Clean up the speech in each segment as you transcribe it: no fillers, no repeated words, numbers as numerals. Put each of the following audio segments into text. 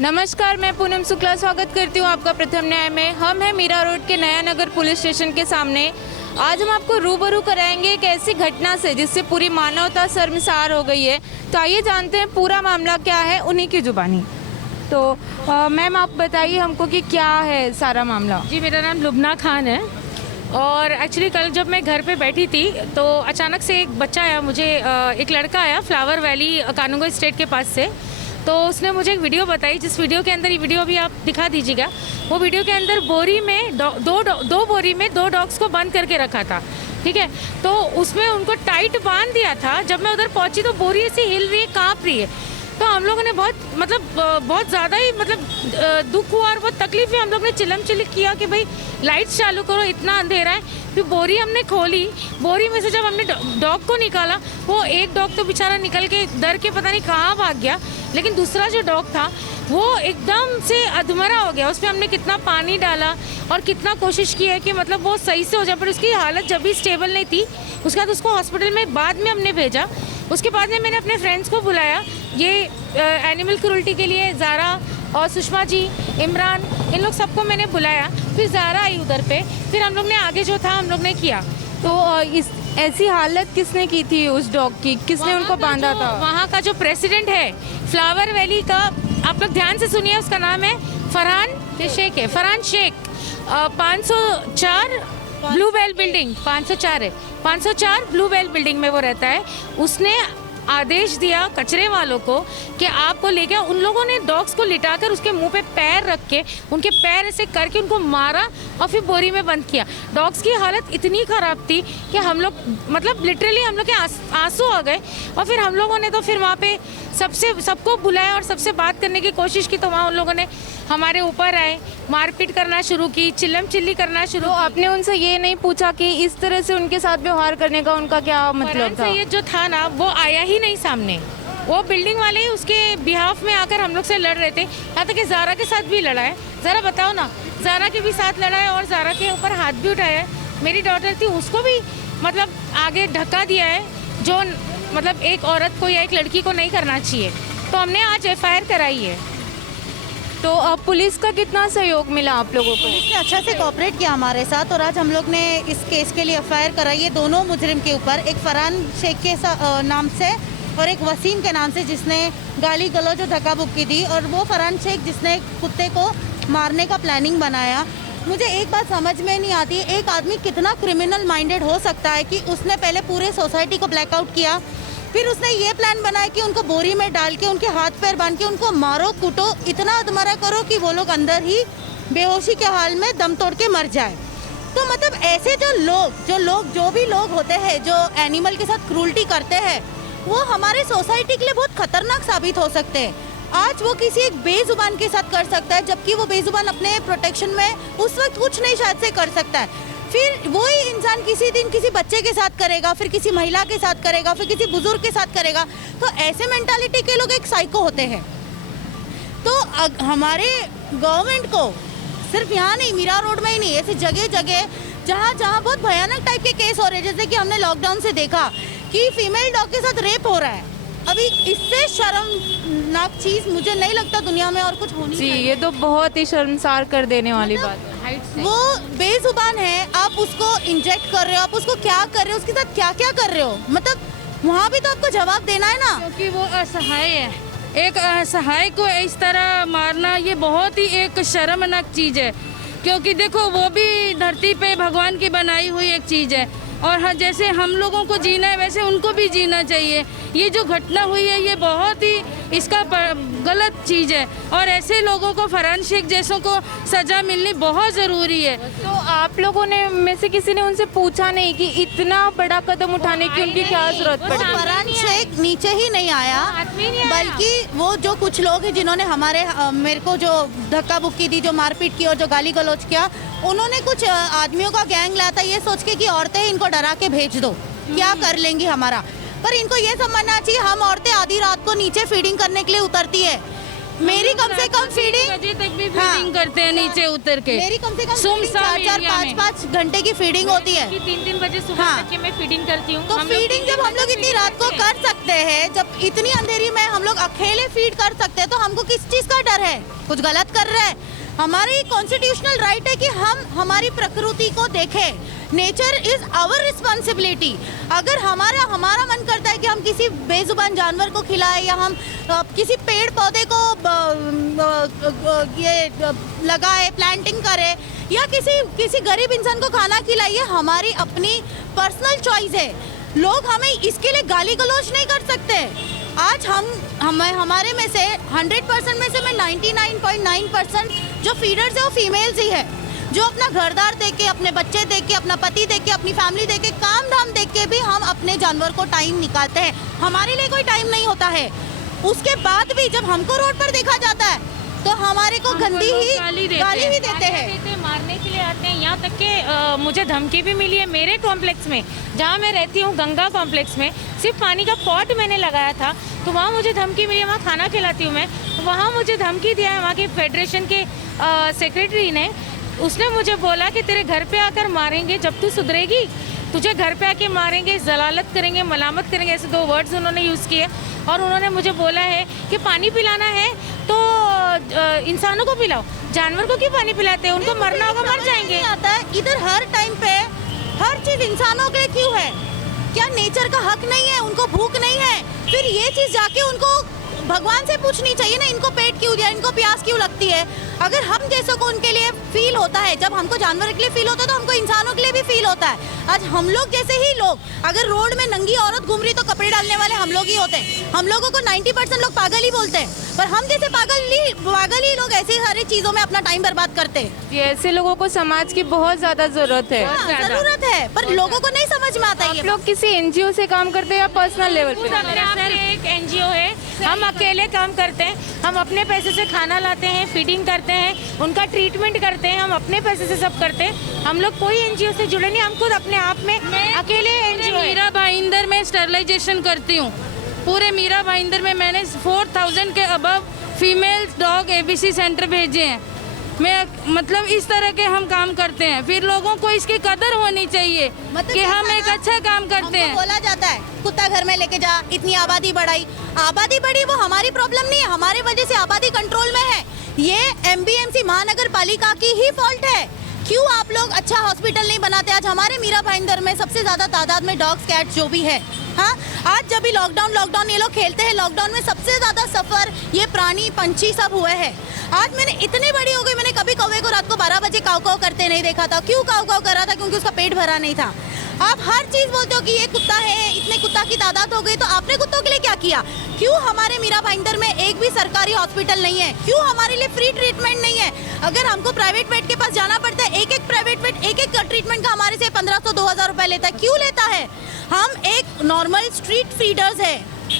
नमस्कार, मैं पूनम शुक्ला स्वागत करती हूँ आपका प्रथम न्याय में। हम हैं मीरा रोड के नया नगर पुलिस स्टेशन के सामने। आज हम आपको रूबरू कराएंगे एक ऐसी घटना से जिससे पूरी मानवता शर्मसार हो गई है। तो आइए जानते हैं पूरा मामला क्या है उन्हीं की जुबानी। तो मैम आप बताइए हमको कि क्या है सारा मामला। जी, मेरा नाम लुबना खान है और एक्चुअली कल जब मैं घर पे बैठी थी तो अचानक से एक बच्चा आया, मुझे एक लड़का आया फ्लावर वैली कानूंगो स्टेट के पास से। तो उसने मुझे एक वीडियो बताई, जिस वीडियो के अंदर, ये वीडियो भी आप दिखा दीजिएगा, वो वीडियो के अंदर बोरी में दो बोरी में 2 डॉग्स को बंद करके रखा था। ठीक है, तो उसमें उनको टाइट बांध दिया था। जब मैं उधर पहुंची तो बोरी ऐसी हिल रही है, काँप रही है। तो हम लोगों ने बहुत ज़्यादा ही दुख हुआ और बहुत तकलीफ हुई। हम लोग ने चिल्लम चिल्ली किया कि भाई लाइट्स चालू करो, इतना अंधेरा है। फिर बोरी हमने खोली, बोरी में से जब हमने डॉग को निकाला, वो एक डॉग तो बेचारा निकल के डर के पता नहीं कहाँ भाग गया, लेकिन दूसरा जो डॉग था वो एकदम से अधमरा हो गया। उस पर हमने कितना पानी डाला और कितना कोशिश की है कि वो सही से हो जाए, पर उसकी हालत जब भी स्टेबल नहीं थी। उसके बाद उसको हॉस्पिटल में बाद में हमने भेजा। उसके बाद में मैंने अपने फ्रेंड्स को बुलाया, ये एनिमल क्रूरल्टी के लिए ज़ारा और सुषमा जी, इमरान, इन लोग सबको मैंने बुलाया। फिर ज़ारा आई उधर पे, फिर हम लोग ने आगे जो था हम लोग ने किया। तो इस ऐसी हालत किसने की थी उस डॉग की, किसने उनको बांधा था? वहाँ का जो प्रेसिडेंट है फ्लावर वैली का, आप लोग ध्यान से सुनिए, उसका नाम है Farhan Shaikh. 504 blue bell building, 504 है, 504 ब्लू बेल बिल्डिंग में वो रहता है। उसने आदेश दिया कचरे वालों को कि आपको ले गया। उन लोगों ने डॉग्स को लिटाकर उसके मुंह पे पैर रख के, उनके पैर ऐसे करके उनको मारा और फिर बोरी में बंद किया। डॉग्स की हालत इतनी ख़राब थी कि हम लोग लिटरली हम लोग के आंसू आ गए। और फिर हम लोगों ने तो फिर वहाँ पे सबको बुलाया और सबसे बात करने की कोशिश की। तो वहाँ उन लोगों ने हमारे ऊपर आए, मारपीट करना शुरू की, चिल्लम चिल्ली करना शुरू। तो आपने उनसे ये नहीं पूछा कि इस तरह से उनके साथ व्यवहार करने का उनका क्या मतलब था? ये जो था ना, वो आया ही नहीं सामने। वो बिल्डिंग वाले ही उसके बिहाफ में आकर हम लोग से लड़ रहे थे। यहाँ तक कि ज़ारा के साथ भी लड़ा है। ज़रा बताओ ना, ज़ारा के भी साथ लड़ा है और ज़ारा के ऊपर हाथ भी उठाया है। मेरी डॉटर थी, उसको भी आगे धक्का दिया है, जो एक औरत को या एक लड़की को नहीं करना चाहिए। तो हमने आज FIR कराई है। तो अब पुलिस का कितना सहयोग मिला आप लोगों को? पुलिस ने अच्छा से कोऑपरेट किया हमारे साथ और आज हम लोग ने इस केस के लिए FIR कराई है दोनों मुजरिम के ऊपर, एक फरहान शेख के नाम से और एक वसीम के नाम से, जिसने गाली गलौज और धक्का बुक्की दी, और वो फरहान शेख जिसने कुत्ते को मारने का प्लानिंग बनाया। मुझे एक बात समझ में नहीं आती, एक आदमी कितना क्रिमिनल माइंडेड हो सकता है कि उसने पहले पूरे सोसाइटी को ब्लैकआउट किया, फिर उसने ये प्लान बनाया कि उनको बोरी में डाल के, उनके हाथ पैर बांध के उनको मारो, कूटो, इतना अधमरा करो कि वो लोग अंदर ही बेहोशी के हाल में दम तोड़ के मर जाए। तो ऐसे जो भी लोग होते हैं जो एनिमल के साथ क्रूरल्टी करते हैं, वो हमारे सोसाइटी के लिए बहुत खतरनाक साबित हो सकते हैं। आज वो किसी एक बेजुबान के साथ कर सकता है, जबकि वो बेजुबान अपने प्रोटेक्शन में उस वक्त कुछ नहीं शायद से कर सकता है। फिर वही इंसान किसी दिन किसी बच्चे के साथ करेगा, फिर किसी महिला के साथ करेगा, फिर किसी बुजुर्ग के साथ करेगा। तो ऐसे मेंटालिटी के लोग एक साइको होते हैं। तो हमारे गवर्नमेंट को सिर्फ यहाँ नहीं, मीरा रोड में ही नहीं, ऐसे जगह जगह जहाँ बहुत भयानक टाइप के केस हो रहे हैं, जैसे कि हमने लॉकडाउन से देखा कि फीमेल डॉग के साथ रेप हो रहा है। अभी इससे शर्मनाक चीज़ मुझे नहीं लगता दुनिया में और कुछ होनी चाहिए। ये तो बहुत ही शर्मसार कर देने वाली बात है। वो बेजुबान है, आप उसको इंजेक्ट कर रहे हो, आप उसको क्या कर रहे हो, उसके साथ क्या क्या कर रहे हो, वहाँ भी तो आपको जवाब देना है ना। क्योंकि वो असहाय है। एक असहाय को इस तरह मारना, ये बहुत ही एक शर्मनाक चीज़ है। क्योंकि देखो, वो भी धरती पे भगवान की बनाई हुई एक चीज़ है, और जैसे हम लोगों को जीना है वैसे उनको भी जीना चाहिए। ये जो घटना हुई है, ये बहुत ही इसका गलत चीज़ है, और ऐसे लोगों को, फरहान शेख जैसों को सज़ा मिलनी बहुत ज़रूरी है। तो आप लोगों ने में से किसी ने उनसे पूछा नहीं कि इतना बड़ा कदम उठाने की उनकी क्या जरूरत पड़ी? फरहान शेख नीचे ही नहीं आया, बल्कि वो जो कुछ लोग हैं जिन्होंने मेरे को जो धक्का बुक्की दी, जो मारपीट की और जो गाली गलौज किया, उन्होंने कुछ आदमियों का गैंग लाया था ये सोच के कि औरतें इनको डरा के भेज दो, क्या कर लेंगी हमारा। पर इनको ये समझना चाहिए, हम औरतें आधी रात को नीचे फीडिंग करने के लिए उतरती है। मेरी कम से कम फीडिंग बजे तक भी हाँ। फीडिंग करते हैं नीचे उतर के। मेरी कम से कम सुमसान 4-4 एरिया में। 5-5 घंटे की फीडिंग होती है। 3-3 बजे सुबह हाँ। तक के मैं फीडिंग करती हूँ। तो हम लोग फीडिंग जब हम लोग इतनी रात को कर सकते हैं, जब इतनी अंधेरी में हम लोग अकेले फीड कर सकते हैं, तो हमको किस चीज का डर है? कुछ गलत कर रहे हैं? हमारी कॉन्स्टिट्यूशनल राइट है कि हम हमारी प्रकृति को देखें। Nature is our responsibility. अगर हमारा मन करता है कि हम किसी बेजुबान जानवर को खिलाएं या हम किसी पेड़ पौधे को ये लगाए, प्लांटिंग करें, या किसी गरीब इंसान को खाना खिलाइए, हमारी अपनी पर्सनल चॉइस है। लोग हमें इसके लिए गाली गलौज नहीं कर सकते। आज हमारे में से 100% में से मैं 99.9% जो फीडर्स है वो फीमेल्स ही है, जो अपना घरदार देख के, अपने बच्चे देख के, अपना पति देख के, अपनी फैमिली देख के, काम धाम देख के भी हम अपने जानवर को टाइम निकालते हैं। हमारे लिए कोई टाइम नहीं होता है। उसके बाद भी जब हमको रोड पर देखा जाता है तो हमारे को गंदी ही गाली ही देते हैं, मारने के लिए आते हैं। यहाँ तक कि मुझे धमकी भी मिली है मेरे कॉम्प्लेक्स में, जहाँ मैं रहती हूँ, गंगा कॉम्प्लेक्स में। सिर्फ पानी का पॉट मैंने लगाया था तो वहाँ मुझे धमकी मिली है। वहाँ खाना खिलाती हूँ मैं, वहाँ मुझे धमकी दिया है वहाँ के फेडरेशन के सेक्रेटरी ने। उसने मुझे बोला कि तेरे घर पे आकर मारेंगे, जब तू सुधरेगी तुझे घर पे आके मारेंगे, जलालत करेंगे, मलामत करेंगे, ऐसे 2 वर्ड्स उन्होंने यूज़ किए। और उन्होंने मुझे बोला है कि पानी पिलाना है तो इंसानों को पिलाओ, जानवर को क्यों पानी पिलाते हैं? उनको मरना होगा, मर जाएंगे। आता है इधर हर टाइम पे हर चीज इंसानों के लिए क्यों है? क्या नेचर का हक नहीं है? उनको भूख नहीं है? फिर ये चीज जाके उनको भगवान से पूछनी चाहिए ना, इनको पेट क्यों दिया, इनको प्यास क्यों लगती है? अगर हम जैसों को उनके लिए फील होता है, जब हमको जानवर के लिए फील होता है तो हमको इंसानों के लिए भी फील होता है। आज हम लोग जैसे ही लोग, अगर रोड में नंगी औरत घूम रही तो कपड़े डालने वाले हम लोग ही होते हैं। हम लोगों को 90% लोग पागल ही बोलते हैं, पर हम जैसे पागल ही लोग ऐसी सारी चीजों में अपना टाइम बर्बाद करते हैं। ये ऐसे लोगों को समाज की बहुत ज्यादा जरूरत है। जरूरत है, पर लोगों को नहीं समझ में आता आप ये। लोग किसी एनजीओ से काम करते हैं या पर्सनल लेवल पे? अपने आप से एक एनजीओ है, हम अकेले काम करते हैं। हम अपने पैसे से खाना लाते हैं, फीडिंग करते हैं, उनका ट्रीटमेंट करते हैं, हम अपने पैसे से सब करते हैं। हम लोग कोई एनजीओ से जुड़े नहीं, हम खुद अपने आप में अकेले एनजीओ। मीरा भाईंदर में स्टरलाइजेशन करती हूँ। पूरे मीरा भाईंदर में मैंने 4000 के above female dog ABC centre भेजे हैं। मैं मतलब इस तरह के हम काम करते हैं। फिर लोगों को इसकी कदर होनी चाहिए कि हम एक अच्छा काम करते हैं। बोला जाता है कुत्ता घर में लेके जा, इतनी आबादी बढ़ाई, आबादी बढ़ी वो हमारी प्रॉब्लम नहीं है, हमारे वजह से आबादी कंट्रोल में है। ये एमबीएमसी महानगर पालिका की ही फॉल्ट है। क्यों आप लोग अच्छा हॉस्पिटल नहीं बनाते? आज हमारे मीरा भाईंदर में सबसे ज्यादा तादाद में डॉग्स कैट्स जो भी है, हाँ, आज जब भी लॉकडाउन ये लोग खेलते हैं, लॉकडाउन में सबसे ज्यादा सफर ये प्राणी पंछी सब हुए हैं। आज मैंने इतनी बड़ी हो गई, मैंने कभी कौवे को रात को 12 बजे काव काव करते नहीं देखा था। क्यों काव काव कर रहा था? क्योंकि उसका पेट भरा नहीं था। आप हर चीज बोलते हो कि ये कुत्ता है, इतने कुत्ता की तादाद हो गई, तो आपने कुत्तों के लिए क्या किया? क्यों हमारे मीरा भाईंदर में एक भी सरकारी हॉस्पिटल नहीं है? क्यों हमारे लिए फ्री ट्रीटमेंट नहीं है? अगर हमको प्राइवेट पेट के पास जाना पड़ता है, एक प्राइवेट पेट एक ट्रीटमेंट का हमारे से 1500-2000 रुपए लेता है। क्यों लेता है? हम एक नॉर्मल स्ट्रीट फीडर्स है,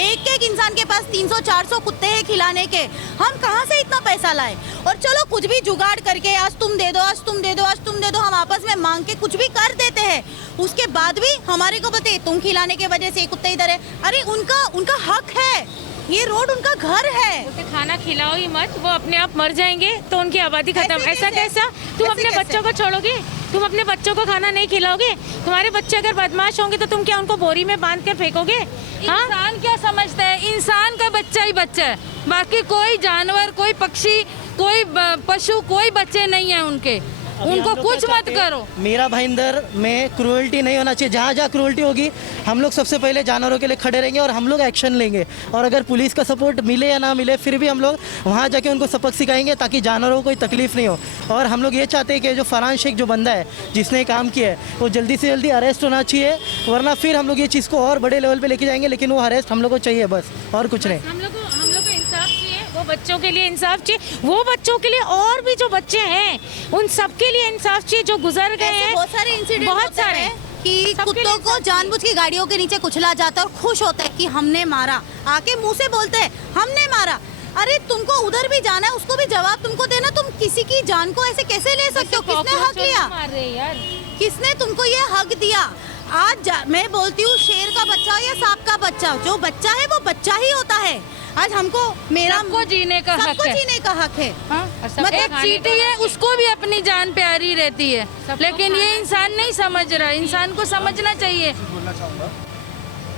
एक इंसान के पास 300-400 कुत्ते हैं खिलाने के। हम कहाँ से इतना पैसा लाए? और चलो कुछ भी जुगाड़ करके आज तुम दे दो, आज तुम दे दो, आज तुम दे दो, हम आपस में मांग के कुछ भी कर देते हैं। उसके बाद भी हमारे को बोलते तुम खिलाने के वजह से कुत्ते इधर है। अरे उनका हक है, ये रोड उनका घर है। उसे खाना खिलाओ ही मत, वो अपने आप मर जाएंगे तो उनकी आबादी खत्म। ऐसा कैसा? तुम अपने बच्चों को छोड़ोगे? तुम अपने बच्चों को खाना नहीं खिलाओगे? तुम्हारे बच्चे अगर बदमाश होंगे तो तुम क्या उनको बोरी में बांध कर फेंकोगे? हाँ? इंसान क्या समझता है? इंसान का बच्चा ही बच्चा है, बाकी कोई जानवर, कोई पक्षी, कोई पशु, कोई बच्चे नहीं है उनके। उनको कुछ मत करो। मीरा भाईंदर में क्रूअल्टी नहीं होना चाहिए। जहाँ जहाँ क्रूअल्टी होगी हम लोग सबसे पहले जानवरों के लिए खड़े रहेंगे और हम लोग एक्शन लेंगे। और अगर पुलिस का सपोर्ट मिले या ना मिले, फिर भी हम लोग वहाँ जाके उनको सबक सिखाएंगे ताकि जानवरों को कोई तकलीफ नहीं हो। और हम लोग ये चाहते हैं कि जो फरहान शेख जो बंदा है जिसने काम किया है वो जल्दी से जल्दी अरेस्ट होना चाहिए, वरना फिर हम लोग ये चीज़ को और बड़े लेवल पर लेके जाएंगे। लेकिन वो अरेस्ट हम लोग को चाहिए, बस और कुछ नहीं। हम लोग को इंसाफ चाहिए, वो बच्चों के लिए इंसाफ चाहिए, वो बच्चों के लिए और भी जो बच्चे हैं उन सबके लिए इंसाफ चाहिए जो गुजर गए हैं। बहुत सारे इंसिडेंट बहुत सारे कि कुत्तों को जानबूझ के गाड़ियों के नीचे कुचला जाता है और खुश होते हैं कि हमने मारा, आके मुंह से बोलते हैं हमने मारा। अरे तुमको उधर भी जाना है, उसको भी जवाब तुमको देना। तुम किसी की जान को ऐसे कैसे ले सकते हो? किसने हक लिया? मार रहे यार, किसने तुमको ये हक दिया? आज मैं बोलती हूँ शेर का बच्चा या सांप का बच्चा, जो बच्चा है वो बच्चा ही होता है। आज हमको मेरा सबको जीने का हक सबको है। जीने का हक है। हाँ? सबको एक खाने चींटी का है, हक है। उसको भी अपनी जान प्यारी रहती है, सबको लेकिन ये इंसान नहीं समझ रहा। इंसान को समझना चाहिए। बोलना चाहूँगा,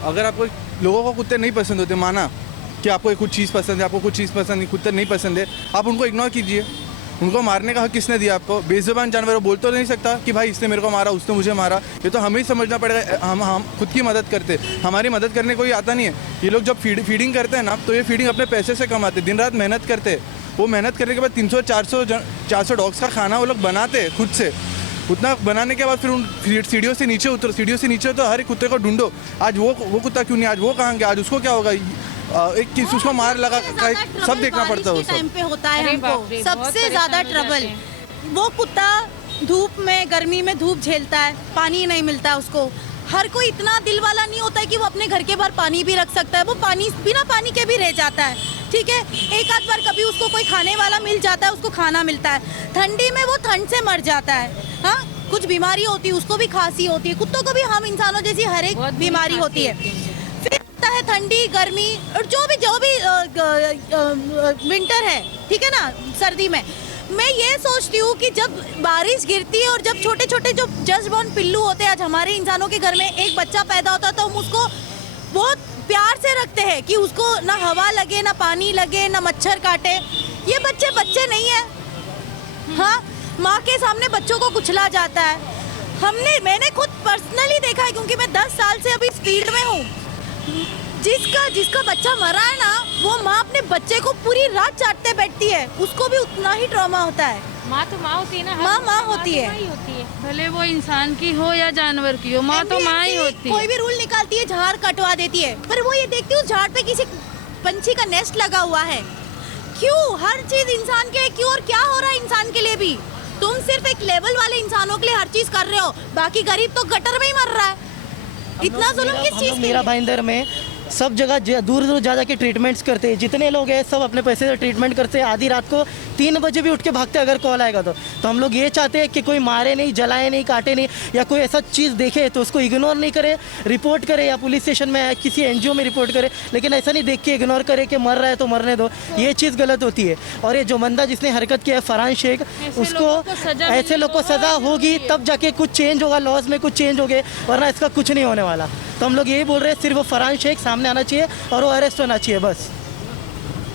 अगर आपको लोगों को कुत्ते नहीं पसंद होते, माना कि आपको कुछ चीज़ पसंद है, आपको कुछ चीज़ पसंद नहीं, कुत्ते नहीं पसंद है, आप उनको इग्नोर कीजिए। उनको मारने का हक किसने दिया आपको? बेजुबान जानवर बोल तो नहीं सकता कि भाई इसने मेरे को मारा, उसने मुझे मारा। ये तो हमें ही समझना पड़ेगा। हम खुद की मदद करते, हमारी मदद करने कोई आता नहीं है। ये लोग जब फीडिंग करते हैं ना, तो ये फीडिंग अपने पैसे से कमाते, दिन रात मेहनत करते। वो मेहनत करने के बाद 300-400 डॉग्स का खाना वो लोग बनाते खुद से। उतना बनाने के बाद फिर उन सीढ़ियों से नीचे उतरो, सीढ़ियों से नीचे तो हर एक कुत्ते को ढूंढो। आज वो कुत्ता क्यों नहीं, आज वो कहाँ गया, आज उसको क्या होगा, एक किस उसको मार लगा, सब देखना पड़ता है। वो टाइम सब पे होता है अरे बाप हमको रे, बहुत सबसे ज्यादा परेशान हो ट्रबल। जाते वो कुत्ता धूप में, गर्मी में धूप झेलता है, पानी नहीं मिलता उसको। हर कोई इतना दिल वाला नहीं होता है कि वो अपने घर के बाहर पानी भी रख सकता है। वो पानी बिना पानी के भी रह जाता है, ठीक है। एक आध बार कभी उसको कोई खाने वाला मिल जाता है, उसको खाना मिलता है। ठंडी में वो ठंड से मर जाता है। हाँ, कुछ बीमारी होती है, उसको भी खांसी होती है। कुत्तों को भी हम इंसानों जैसी हर एक बहुत बीमारी होती है। फिर होता है ठंडी, गर्मी और जो भी विंटर है, ठीक है ना, सर्दी में। मैं ये सोचती हूँ कि जब बारिश गिरती है और जब छोटे छोटे जो जस्ट बॉर्न पिल्लू होते हैं, आज हमारे इंसानों के घर में एक बच्चा पैदा होता है तो हम उसको बहुत प्यार से रखते हैं कि उसको ना हवा लगे, ना पानी लगे, ना मच्छर काटे। ये बच्चे नहीं है। हाँ, माँ के सामने बच्चों को कुचला जाता है। मैंने खुद पर्सनली देखा है, क्योंकि मैं 10 साल से अभी इस फील्ड में हूँ। जिसका बच्चा मरा है ना, वो माँ अपने बच्चे को पूरी रात चाटते बैठती है, उसको भी उतना ही ट्रॉमा होता है। माँ तो माँ होती है ना, माँ होती है। भले वो इंसान की हो या जानवर की हो, माँ तो माँ ही होती है। कोई भी रूल निकालती है, झाड़ कटवा देती है, पर वो ये देखती है उस झाड़ पे किसी पंछी का नेस्ट लगा हुआ है। क्यों हर चीज इंसान के लिए, क्यों? और क्या हो रहा है इंसान के लिए भी? तुम सिर्फ एक लेवल वाले इंसानों के लिए हर चीज कर रहे हो, बाकी गरीब तो गटर में ही मर रहा है। इतना जुल्म किस चीज के मेरा लिए? भाईंदर में सब जगह दूर दूर जा के ट्रीटमेंट्स करते हैं। जितने लोग हैं सब अपने पैसे से ट्रीटमेंट करते हैं। आधी रात को 3 बजे भी उठ के भागते हैं अगर कॉल आएगा तो हम लोग ये चाहते हैं कि कोई मारे नहीं, जलाए नहीं, काटे नहीं, या कोई ऐसा चीज़ देखे तो उसको इग्नोर नहीं करे, रिपोर्ट करे या पुलिस स्टेशन में या किसी NGO में रिपोर्ट करे। लेकिन ऐसा नहीं देख के इग्नोर करे कि मर रहा है तो मरने दो, ये चीज़ गलत होती है। और ये जो बंदा जिसने हरकत किया है फरहान शेख, उसको ऐसे लोग को सज़ा होगी तब जाके कुछ चेंज होगा, लॉज में कुछ चेंज हो गए, वरना इसका कुछ नहीं होने वाला। तो हम लोग यही बोल रहे हैं, सिर्फ वो फरहान शेख सामने आना चाहिए और वो अरेस्ट होना चाहिए, बस।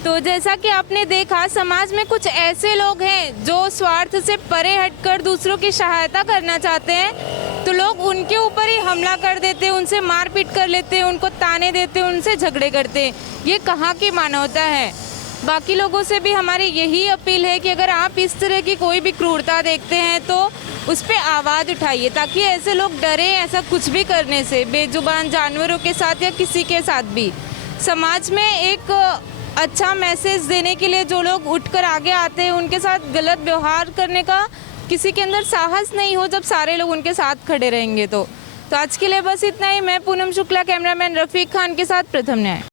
तो जैसा कि आपने देखा, समाज में कुछ ऐसे लोग हैं जो स्वार्थ से परे हटकर दूसरों की सहायता करना चाहते हैं, तो लोग उनके ऊपर ही हमला कर देते हैं, उनसे मारपीट कर लेते हैं, उनको ताने देते हैं, उनसे झगड़े करते हैं। ये कहाँ की मानवता है? बाकी लोगों से भी हमारी यही अपील है कि अगर आप इस तरह की कोई भी क्रूरता देखते हैं तो उस पर आवाज़ उठाइए, ताकि ऐसे लोग डरें ऐसा कुछ भी करने से, बेजुबान जानवरों के साथ या किसी के साथ भी। समाज में एक अच्छा मैसेज देने के लिए जो लोग उठकर आगे आते हैं, उनके साथ गलत व्यवहार करने का किसी के अंदर साहस नहीं हो जब सारे लोग उनके साथ खड़े रहेंगे। तो आज के लिए बस इतना ही। मैं पूनम शुक्ला, कैमरामैन रफीक खान के साथ प्रथम न्याय।